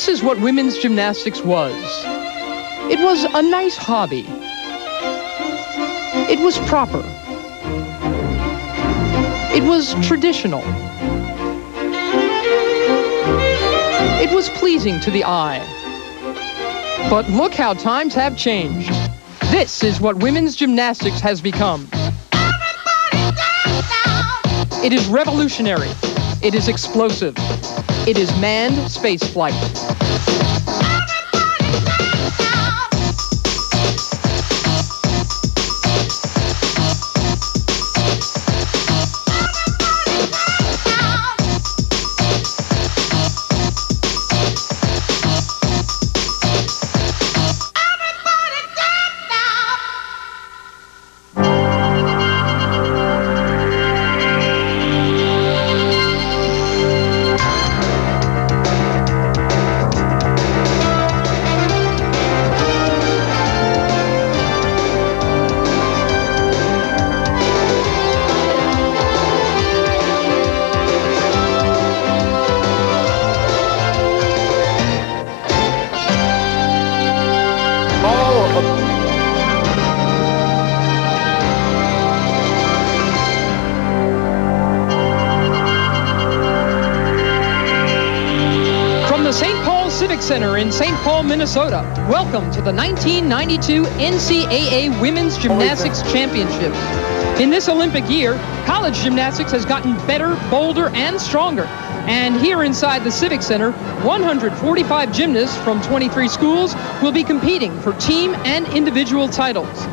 This is what women's gymnastics was. It was a nice hobby. It was proper. It was traditional. It was pleasing to the eye. But look how times have changed. This is what women's gymnastics has become. It is revolutionary. It is explosive. It is manned space flight. From the St. Paul Civic Center in St. Paul, Minnesota, welcome to the 1992 NCAA Women's Gymnastics Championships. In this Olympic year, college gymnastics has gotten better, bolder, and stronger. And here inside the Civic Center, 145 gymnasts from 23 schools will be competing for team and individual titles.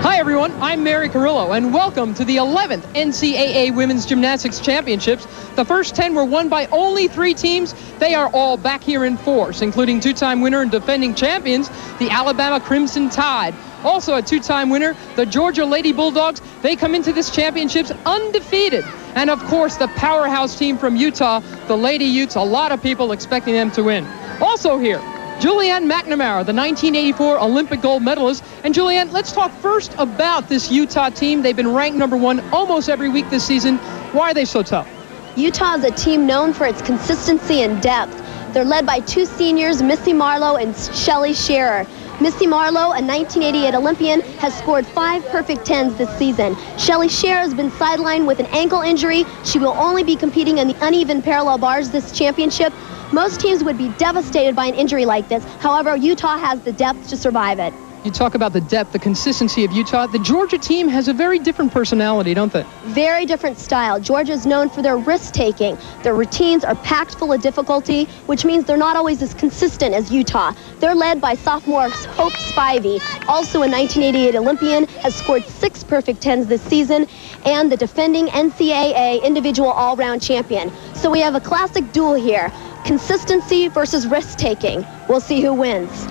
Hi everyone, I'm Mary Carrillo, and welcome to the 11th NCAA Women's Gymnastics Championships. The first 10 were won by only 3 teams. They are all back here in force, including 2-time winner and defending champions, the Alabama Crimson Tide. Also a 2-time winner, the Georgia Lady Bulldogs. They come into this championships undefeated. And of course, the powerhouse team from Utah, the Lady Utes, a lot of people expecting them to win. Also here, Julianne McNamara, the 1984 Olympic gold medalist. And Julianne, let's talk first about this Utah team. They've been ranked #1 almost every week this season. Why are they so tough? Utah is a team known for its consistency and depth. They're led by 2 seniors, Missy Marlowe and Shelly Shearer. Missy Marlowe, a 1988 Olympian, has scored 5 perfect 10s this season. Shelly Shearer has been sidelined with an ankle injury. She will only be competing in the uneven parallel bars this championship. Most teams would be devastated by an injury like this. However, Utah has the depth to survive it. You talk about the depth, the consistency of Utah. The Georgia team has a very different personality, don't they? Very different style. Georgia is known for their risk-taking. Their routines are packed full of difficulty, which means they're not always as consistent as Utah. They're led by sophomore Hope Spivey, also a 1988 Olympian, has scored 6 perfect 10s this season, and the defending NCAA individual all-round champion. So we have a classic duel here. Consistency versus risk-taking. We'll see who wins.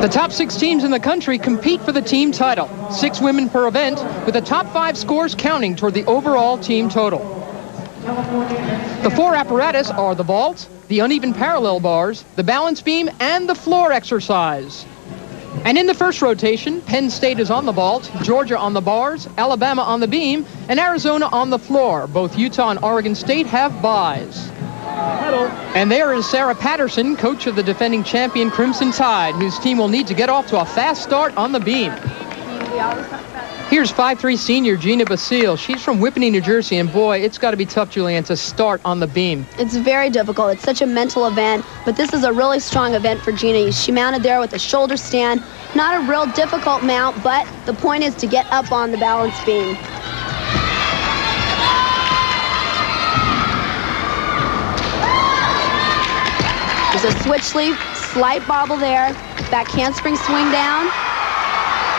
The top 6 teams in the country compete for the team title. 6 women per event, with the top 5 scores counting toward the overall team total. The 4 apparatus are the vault, the uneven parallel bars, the balance beam, and the floor exercise. And in the first rotation, Penn State is on the vault, Georgia on the bars, Alabama on the beam, and Arizona on the floor. Both Utah and Oregon State have byes. And there is Sarah Patterson, coach of the defending champion Crimson Tide, whose team will need to get off to a fast start on the beam. Here's 5'3" senior Gina Basile. She's from Whippany, New Jersey, and boy, it's got to be tough, Julianne, to start on the beam. It's very difficult. It's such a mental event, but this is a really strong event for Gina. She mounted there with a shoulder stand. Not a real difficult mount, but the point is to get up on the balance beam. There's a switch leap, slight bobble there, back handspring swing down.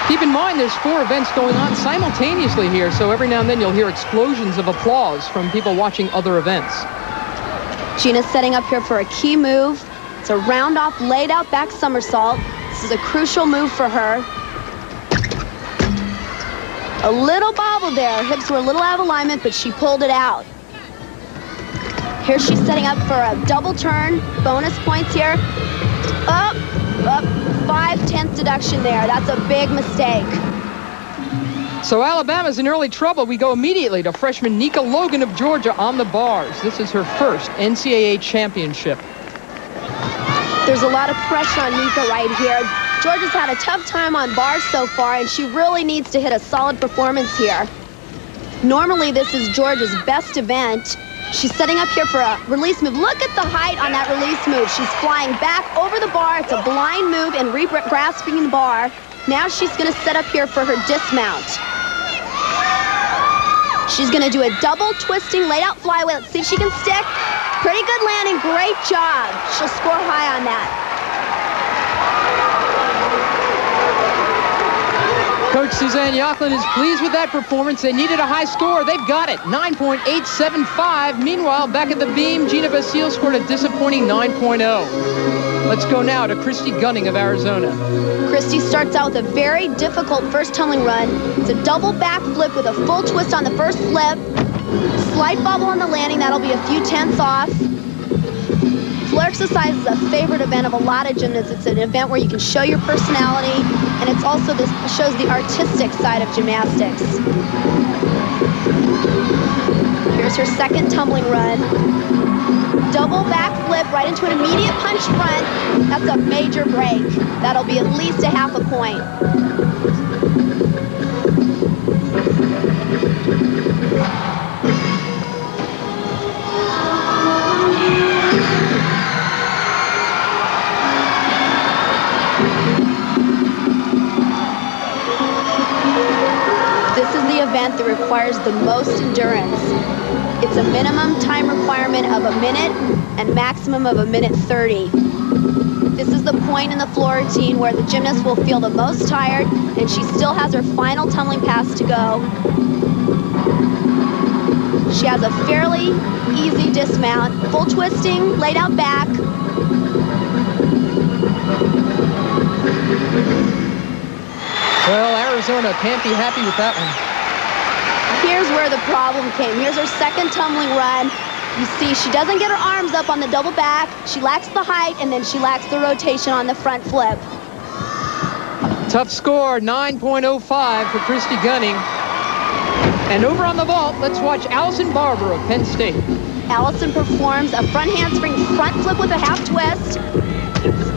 Keep in mind there's 4 events going on simultaneously here, so every now and then you'll hear explosions of applause from people watching other events. Gina's setting up here for a key move. It's a round off, laid out back somersault. This is a crucial move for her. A little bobble there. Hips were a little out of alignment, but she pulled it out. Here she's setting up for a double turn. Bonus points here. Up, up, 5/10 deduction there. That's a big mistake. So Alabama's in early trouble. We go immediately to freshman Nika Logan of Georgia on the bars. This is her first NCAA championship. There's a lot of pressure on Nika right here. Georgia's had a tough time on bars so far, and she really needs to hit a solid performance here. Normally, this is Georgia's best event. She's setting up here for a release move. Look at the height on that release move. She's flying back over the bar. It's a blind move and grasping the bar. Now she's going to set up here for her dismount. She's going to do a double twisting laid out flyway. Let's see if she can stick. Pretty good landing. Great job. She'll score high on that. Coach Suzanne Yocklin is pleased with that performance. They needed a high score. They've got it, 9.875. Meanwhile, back at the beam, Gina Basile scored a disappointing 9.0. Let's go now to Christy Gunning of Arizona. Christy starts out with a very difficult first tumbling run. It's a double back flip with a full twist on the first flip. Slight bubble on the landing. That'll be a few tenths off. Floor exercise is a favorite event of a lot of gymnasts. It's an event where you can show your personality, and it's also shows the artistic side of gymnastics. Here's her second tumbling run. Double back flip right into an immediate punch front. That's a major break. That'll be at least a half a point. Event that requires the most endurance. It's a minimum time requirement of a minute and maximum of a minute 30. This is the point in the floor routine where the gymnast will feel the most tired, and she still has her final tumbling pass to go. She has a fairly easy dismount, full twisting, laid out back. Well, Arizona can't be happy with that one. Here's where the problem came. Here's her second tumbling run. You see, she doesn't get her arms up on the double back. She lacks the height, and then she lacks the rotation on the front flip. Tough score, 9.05 for Christy Gunning. And over on the vault, let's watch Allison Barber of Penn State. Allison performs a front handspring front flip with a half twist.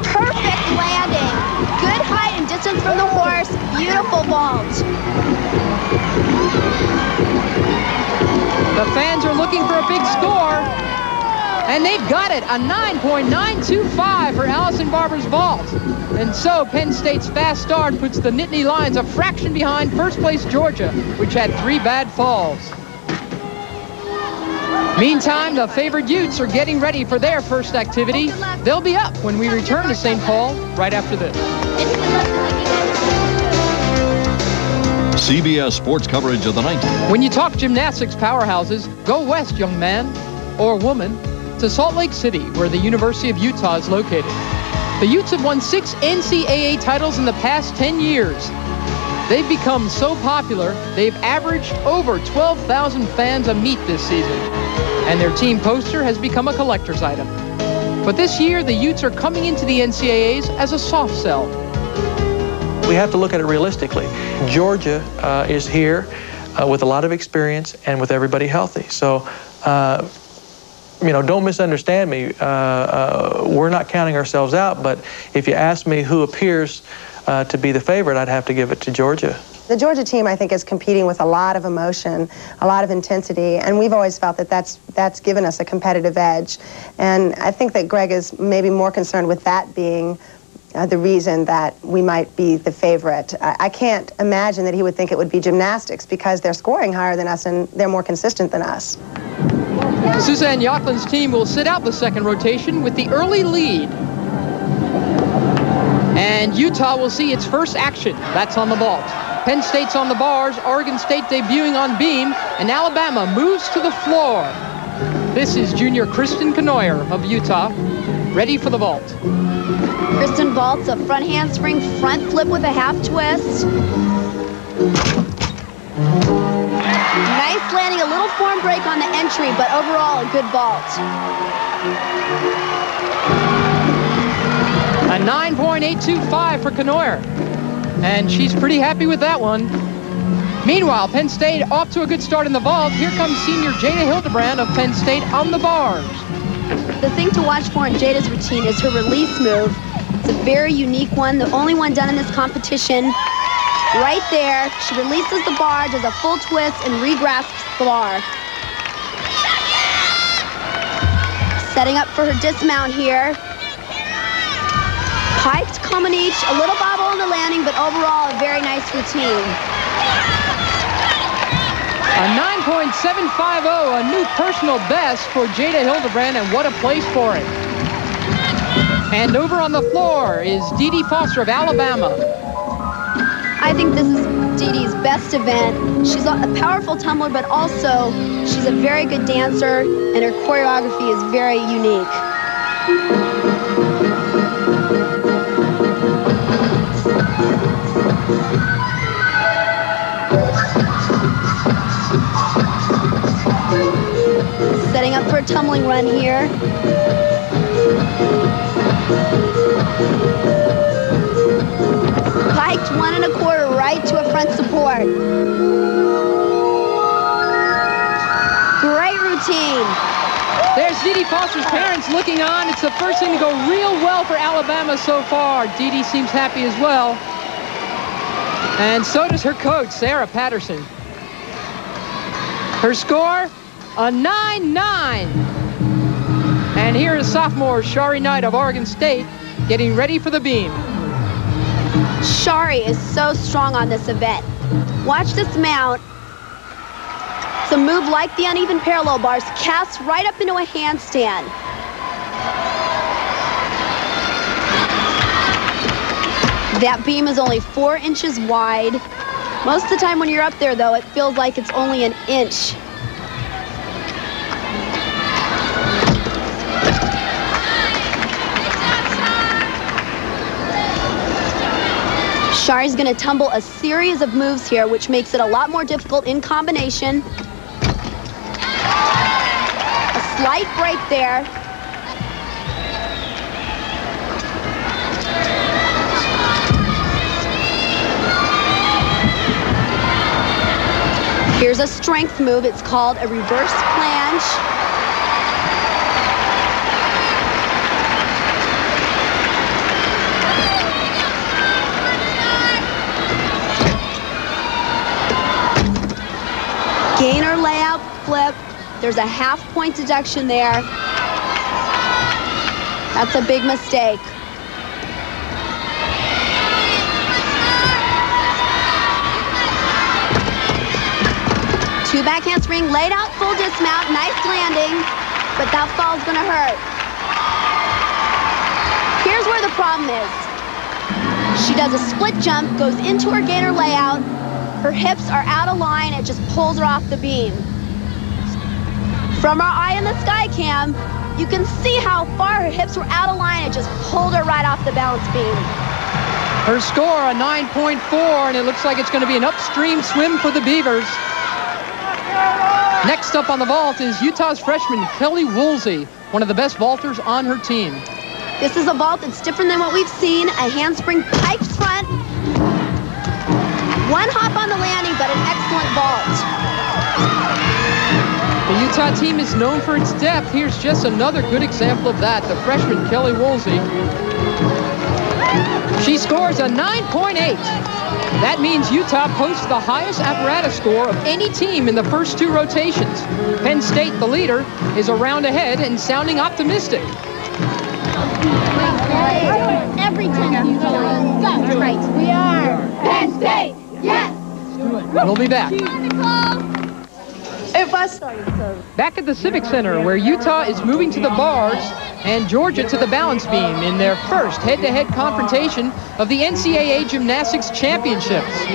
Perfect landing. Good height and distance from the horse. Beautiful vault. The fans are looking for a big score, and they've got it, a 9.925 for Allison Barber's vault. And so Penn State's fast start puts the Nittany Lions a fraction behind first place Georgia, which had 3 bad falls. Meantime, the favored Utes are getting ready for their first activity. They'll be up when we return to St. Paul right after this. CBS Sports coverage of the night. When you talk gymnastics powerhouses, go west, young man or woman, to Salt Lake City, where the University of Utah is located. The Utes have won 6 NCAA titles in the past 10 years. They've become so popular, they've averaged over 12,000 fans a meet this season. And their team poster has become a collector's item. But this year, the Utes are coming into the NCAAs as a soft sell. We have to look at it realistically. Georgia is here with a lot of experience and with everybody healthy. So, you know, don't misunderstand me. We're not counting ourselves out, but if you ask me who appears to be the favorite, I'd have to give it to Georgia. The Georgia team, I think, is competing with a lot of emotion, a lot of intensity, and we've always felt that that's given us a competitive edge. And I think that Greg is maybe more concerned with that being the reason that we might be the favorite. I can't imagine that he would think it would be gymnastics because they're scoring higher than us and they're more consistent than us. Suzanne Yocklin's team will sit out the second rotation with the early lead. And Utah will see its first action. That's on the vault. Penn State's on the bars, Oregon State debuting on beam, and Alabama moves to the floor. This is junior Kristen Kanoyer of Utah, ready for the vault. Kristen vaults a front handspring, front flip with a half twist. Nice landing, a little form break on the entry, but overall a good vault. A 9.825 for Kanoyer. And she's pretty happy with that one. Meanwhile, Penn State off to a good start in the vault. Here comes senior Jada Hildebrand of Penn State on the bars. The thing to watch for in Jada's routine is her release move. It's a very unique one, the only one done in this competition. Right there, she releases the bar, does a full twist, and re-grasps the bar. Setting up for her dismount here. Piked coming each, a little bobble on the landing, but overall a very nice routine. A 9.750, a new personal best for Jada Hildebrand, and what a place for it. And over on the floor is Dee Dee Foster of Alabama. I think this is Dee Dee's best event. She's a powerful tumbler, but also she's a very good dancer, and her choreography is very unique. Setting up for a tumbling run here. Piked 1 1/4 right to a front support. Great routine. There's Dee Dee Foster's parents looking on. It's the first thing to go real well for Alabama so far. Dee Dee seems happy as well. And so does her coach, Sarah Patterson. Her score, a 9-9. And here is sophomore Shari Knight of Oregon State getting ready for the beam. Shari is so strong on this event. Watch this mount. It's a move like the uneven parallel bars, cast right up into a handstand. That beam is only 4 inches wide. Most of the time when you're up there, though, it feels like it's only an inch. Shari's going to tumble a series of moves here, which makes it a lot more difficult in combination. A slight break there. Here's a strength move. It's called a reverse planche. Gainer layout flip. There's a half-point deduction there. That's a big mistake. Two back handspring, laid out full dismount, nice landing, but that fall's gonna hurt. Here's where the problem is. She does a split jump, goes into her gainer layout, her hips are out of line, it just pulls her off the beam. From our eye in the sky cam, you can see how far her hips were out of line, it just pulled her right off the balance beam. Her score, a 9.4, and it looks like it's going to be an upstream swim for the Beavers. Next up on the vault is Utah's freshman Kelly Woolsey, one of the best vaulters on her team. This is a vault that's different than what we've seen. A handspring piked front. One hop on the landing, but an excellent vault. The Utah team is known for its depth. Here's just another good example of that, the freshman Kelly Woolsey. She scores a 9.8. That means Utah posts the highest apparatus score of any team in the first 2 rotations. Penn State, the leader, is a round ahead and sounding optimistic. Every 10 Utah. That's right. We are Penn State. Yes. We'll be back. Back at the Civic Center, where Utah is moving to the bars and Georgia to the balance beam in their first head-to-head confrontation of the NCAA Gymnastics Championships.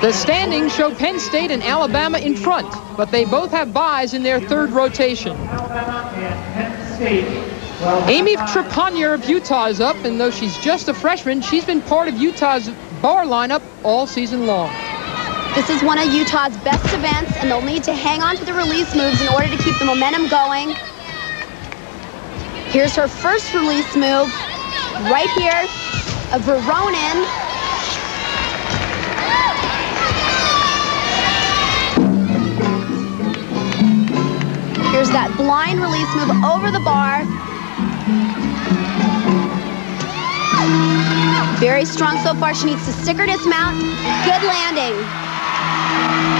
The standings show Penn State and Alabama in front, but they both have byes in their 3rd rotation. Amy Trepanier of Utah is up, and though she's just a freshman, she's been part of Utah's bar lineup all season long. This is one of Utah's best events, and they'll need to hang on to the release moves in order to keep the momentum going. Here's her first release move, right here, a Veronin. that blind release move over the bar. Very strong so far. She needs to stick her dismount. Good landing.